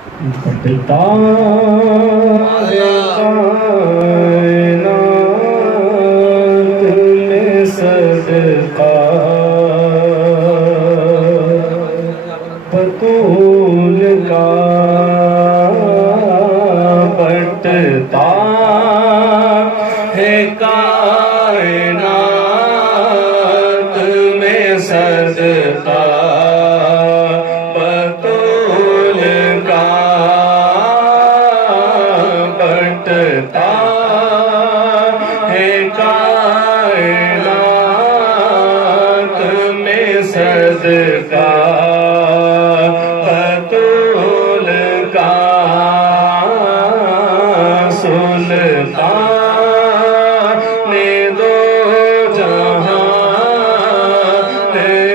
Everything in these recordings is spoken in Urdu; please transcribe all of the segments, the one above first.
بٹتا ہے کائنات میں صدقہ بطول کا بٹتا ہے کائنات میں صدقہ بطول کا بٹتا ہے کائنات میں صدقہ بطول کا سلطان دو جہان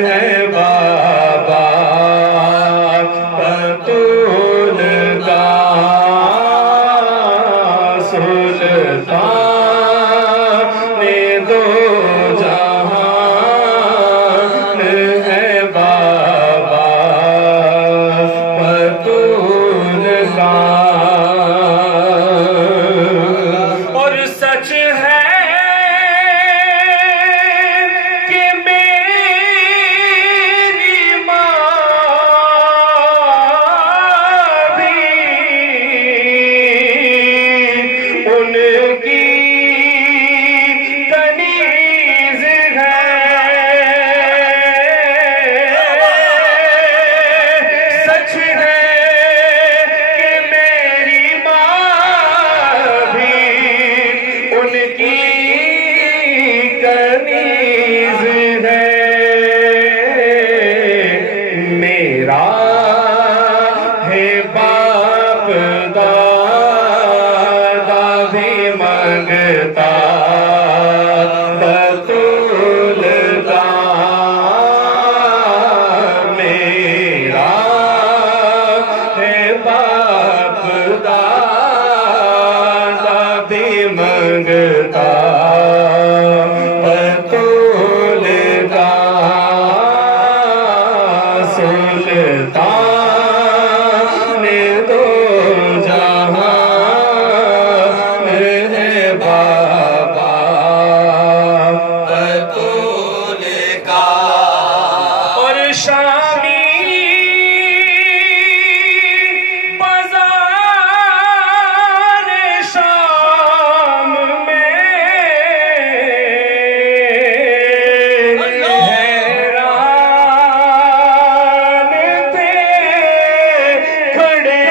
ہے بابا بطول کا سلطان دو جہان ہے بابا بطول کا اور سچ ہے کہ میری ماں بھی ان کی کنیز ہے سچ ہے کہ میری ماں بھی ان کی کنیز ہے میرا ہے باپ دادا بھی منگتا بطول کا میرا ہے باپ دادا بھی منگتا بطول کا سلطان دو جہان ہے بابا بطول کا اور شامی بازار شام میں حیران تھے کھڑے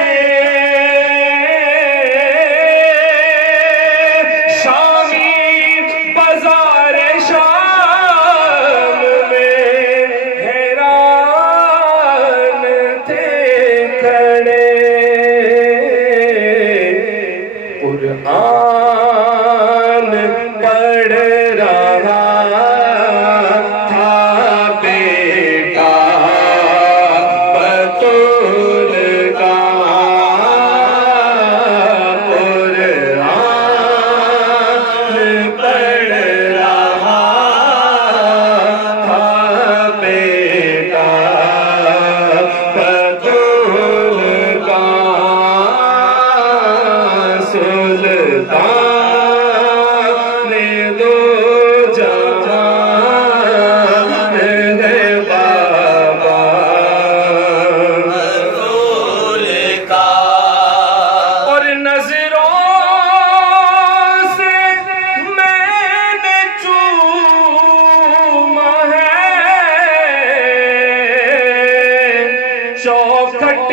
شامی بازار شام میں حیران تھے کھڑے قرآن پڑھ رہا تھا بیٹا بطول کا قرآن پڑھ رہا تھا بیٹا بطول کا سلطان دو جہان ہے بابا بطول کا اور نظروں سے میں نے چوما ہے چوکھٹ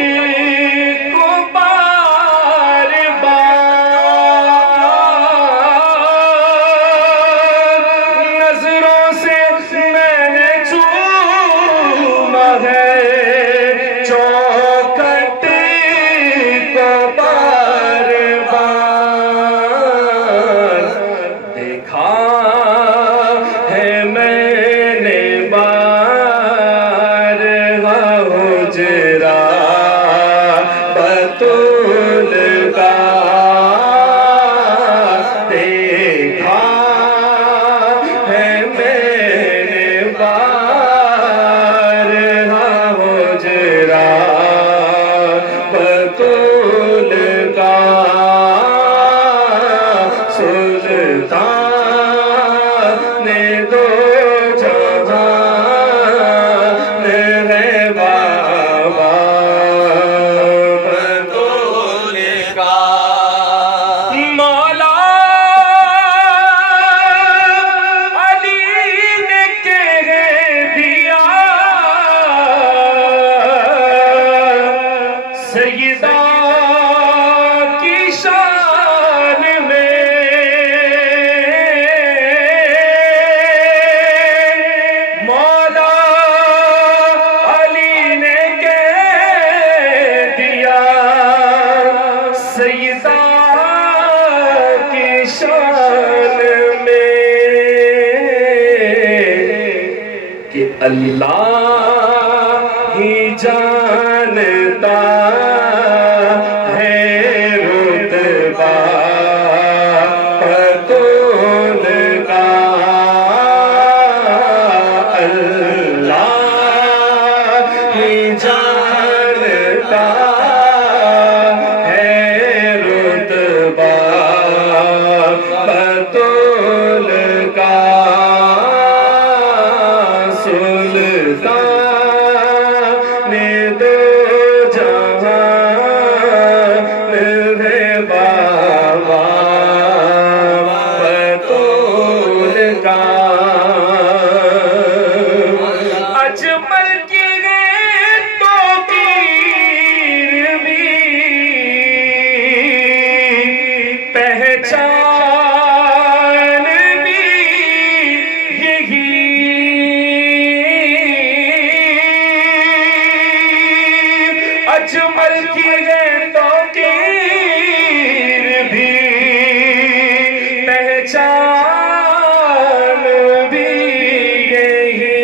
کو بار بار نظروں سے میں نے چوما ہے چوکھٹ کو بار بار دیکھا ہے میں نے بارہا حجرا بطول کا دیکھا ہے میں نے بارہا حجرا بطول سیدہ کی شان میں مولا علی نے کہہ دیا سیدہ کی شان میں کہ اللہ ہی جانتا ہے رتبہ پتول کا اللہ ہی جانتا ہے رتبہ پتول کا سلطان دو جہان ہے بابا پتول کا اجمل کی تو پیر بھی پہچان بھی یہی اجمل کی تو پیر بھی پہچان بھی یہی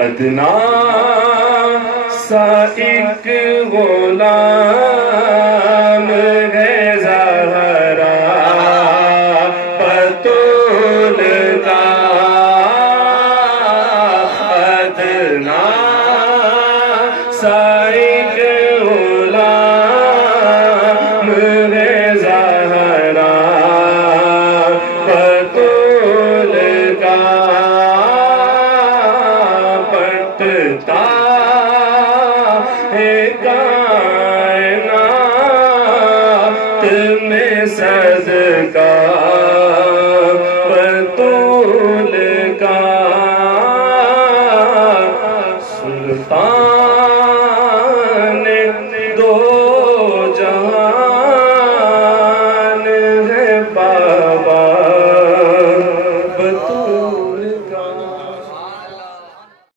ادنا سا ایک غلام ہے زہرا پتول کا ادنا سا ایک غلام ہے زہرا پتول کا پٹتا ہے کائنات میں صدقہ پتول کا سلطان